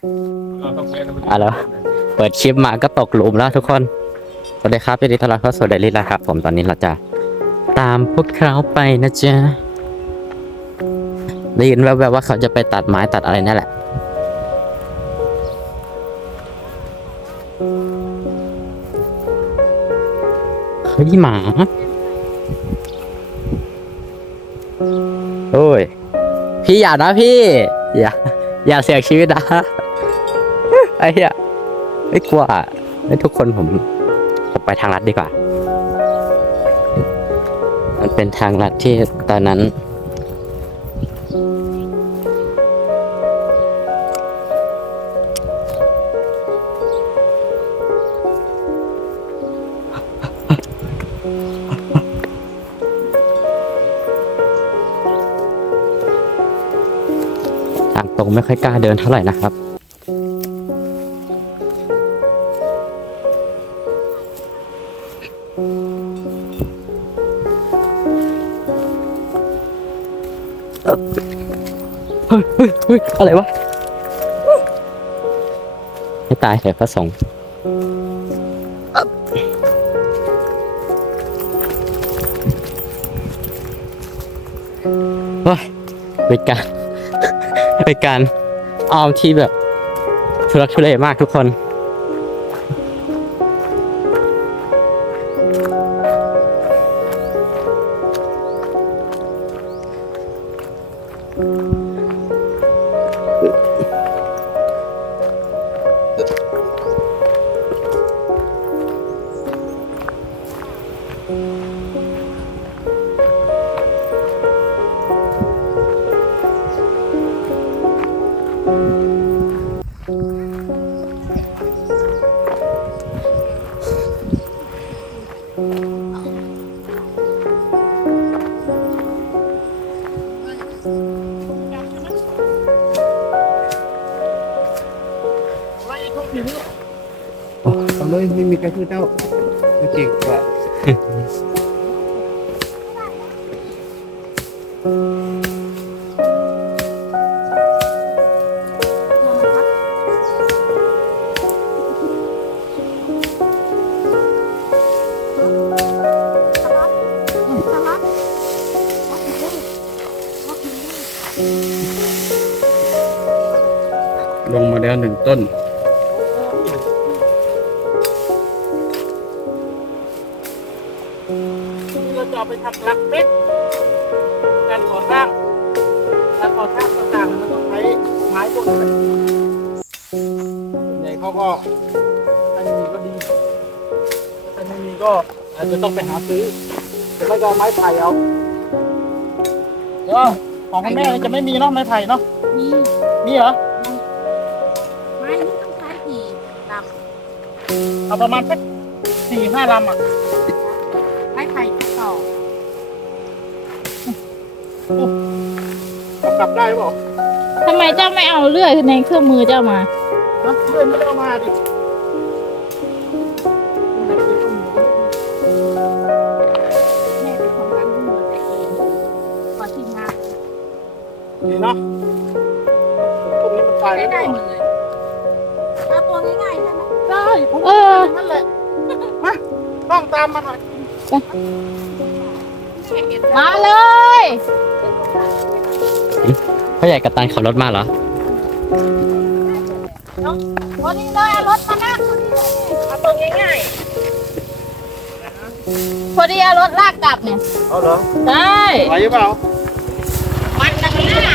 อะแล้วเปิดคลิปมาก็ตกหลุมแล้วทุกคน สวัสดีครับยินดีต้อนรับเข้าสู่เดลี่นะครับ ผมตอนนี้เราจะตามพวกเขาไปนะจ๊ะได้ยินแววๆว่าเขาจะไปตัดไม้ตัดอะไรนั่นแหละเฮ้ยหมา โอ้ย พี่อย่านะพี่ อย่า อย่าเสียชีวิตนะ ไอ้เหี้ยไม่กลัวไอ้ทุกคนผมผมไปทางลัดดีกว่า มันเป็นทางลัดที่ตอนนั้นทางตรงไม่ค่อยกล้าเดินเท่าไหร่นะครับ เฮ้ยเฮ้ยเฮ้ยอะไรวะ ให้ตายเถอะพระสงฆ์เฮ้ยเป็นการเป็นการออมที่แบบทุรักทุเลมากทุกคน ทำเลยไม่มีใครช่วยเจ้าเก่งกว่า ลงมาแล้วหนึ่งต้น เราจะเอาไปทำลักเป็ดการก่อสร้างการก่อสร้างต่างๆมันต้องใช้ไม้พวกนี้ส่วนใหญ่เขาก็ถ้ามีก็ดีถ้าไม่มีก็อาจจะต้องไปหาซื้อหรือไม่ก็เอาไม้ไผ่เอาเออของคุณแม่นี่จะไม่มีเนาะไม้ไผ่เนาะมีมีเหรอไม้นี่ต้องใช้กี่ลเอาประมาณสักสี่ห้าลำอะ เอากลับได้หรือเปล่าทำไมเจ้าไม่เอาเลื่อยในเครื่องมือเจ้ามาเนอะเพื่อนไม่ได้เอามาดิแม่เป็นคนรันมือแต่เองพอทีมงานนี่เนาะตรงนี้มันตายได้แล้วได้หมดเลยเอาตัวง่ายๆใช่ไหมได้ผมเออนั่นแหละมาต้องตามมาหน่อยแค่เห็นมาเลย พ่อใหญ่กับตันขับรถมาเหรอวันนี้เลยเอารถมานั่งเอาตัวง่ายพอดีเอารถลากกลับเนี่ยเอาเหรอได้ไหวหรือเปล่าๆมันดังหน้า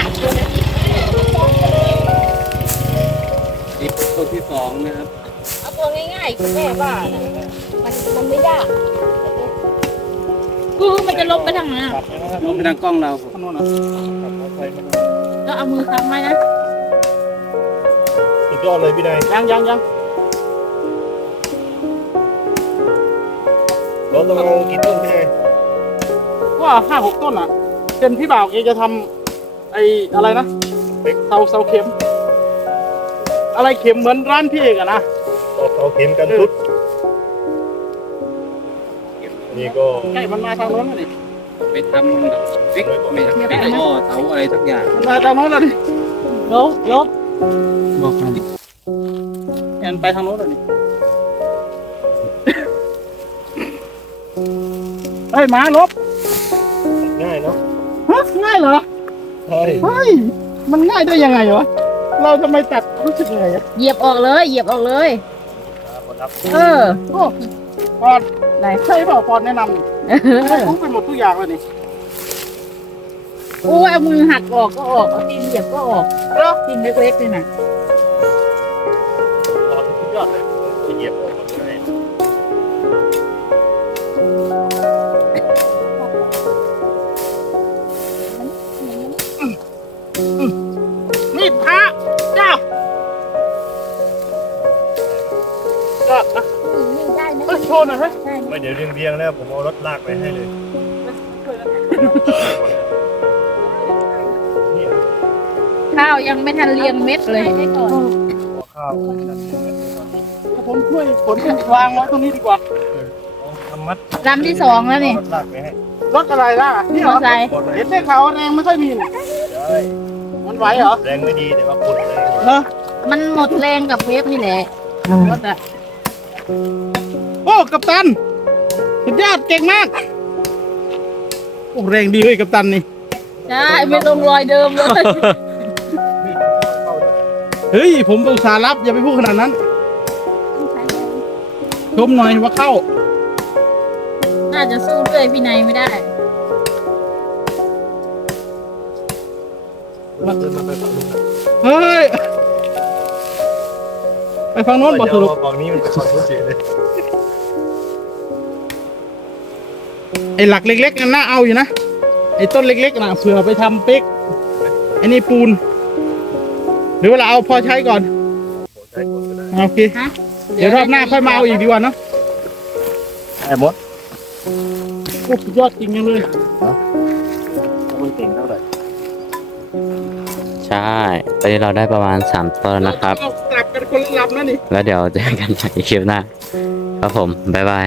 นี่ต้นที่สองนะครับ เอาตัวง่ายๆคุณแม่ว่านะมันมันไม่ยาก กูมันจะลงไปทางไหนอะลงไปทางกล้องเราถนนอะขับมอเตอร์ไซค์มาแล้วเอามือค้ำไว้นะสุดยอดเลยพี่นายยังยังยังรถเรากี่ต้นพี่ว่าห้าหกต้นอะเป็นพี่บ่าวเอจะทำไอ้อะไรนะเสาเสาเข็ม อะไรเข็มเหมือนร้านพี่เอกอะนะเอาเข็มกันชุด นี่ก็ใกล้มันมาทางโน้นเลยไปทำเล็กไปทำเป็นท่อเสาอะไรสักอย่างมันมาทางโน้นเลยลบลบบอกมันแอนไปทางโน้นเลยนี่เฮ้ยหมาลบง่ายเนาะฮะง่ายเหรอใช่เฮ้ยมันง่ายได้ยังไงวะเราทำไมตัดรู้สึกยังไงอะเหยียบออกเลย เหยียบออกเลยคนรับเออโอ้ ปอนไหนใช่เปล่าปอนแนะนำให้รู้ไปหมดทุกอย่างเลยนี่โอ้ยเอามือหักออกก็ออกเอาตีนเหยียบก็ออกตีนเล็กๆเลยนะ ได้นะเอ้ยโชว์หน่อยเฮ้ยได้นะไม่เดี๋ยวเรียงเรียงๆแล้วผมเอารถลากไปให้เลยนี่ข้าวยังไม่ทันเรียงเม็ดเลยได้ก่อนหัวข้าวนั่นเองผมช่วยขนวางไว้ตรงนี้ดีกว่าเอาทำมัดลำที่สองแล้วนี่รถลากไปให้รถอะไรล่ะนี่เหมรออไซค์กดเลยเห็นได้ข่าวว่าแรงไม่ค่อยมีนี่ได้มันไหวเหรอแรงไม่ดีแต่ว่ากดเลยเนอะมันหมดแรงกับเวฟนี่แหละรถอะ โอ้กัปตันสุดยอดเก่งมากโอ้แรงดีเลยกัปตันนี่ใช่ไม่ลงรอยเดิมเลยเฮ้ยผมอุตส่าห์รับอย่าไปพูดขนาดนั้นชมหน่อยว่าเข้า น่าจะสู้เรื่อยพี่นายไม่ได้มันเดินมาไปฝั่งนู้นเฮ้ยไปฟังโน้นบอกสรุปเดี๋ยวฝั่งนี้มันไปฝั่งนู้นเฉยเลย ไอ้หลักเล็กๆนั่นน่าเอาอยู่นะ ไอ้ต้นเล็กๆนะเผื่อไปทำเป๊กไอ้นี่ปูน หรือว่าเราเอาพอใช้ก่อนใช้กดก็ได้โอเค ฮะ เดี๋ยวรอบหน้าค่อยมาเอาอีกดีกว่าเนาะได้หมดโอ้สุดยอดจริงยังเลยมันเก่งเท่าไหร่ใช่ตอนนี้เราได้ประมาณ3ต้นนะครับเรากลับกันคนละลำนะนี่ แล้วเดี๋ยวเจอกันใหม่คลิปหน้าครับผม บ๊ายบาย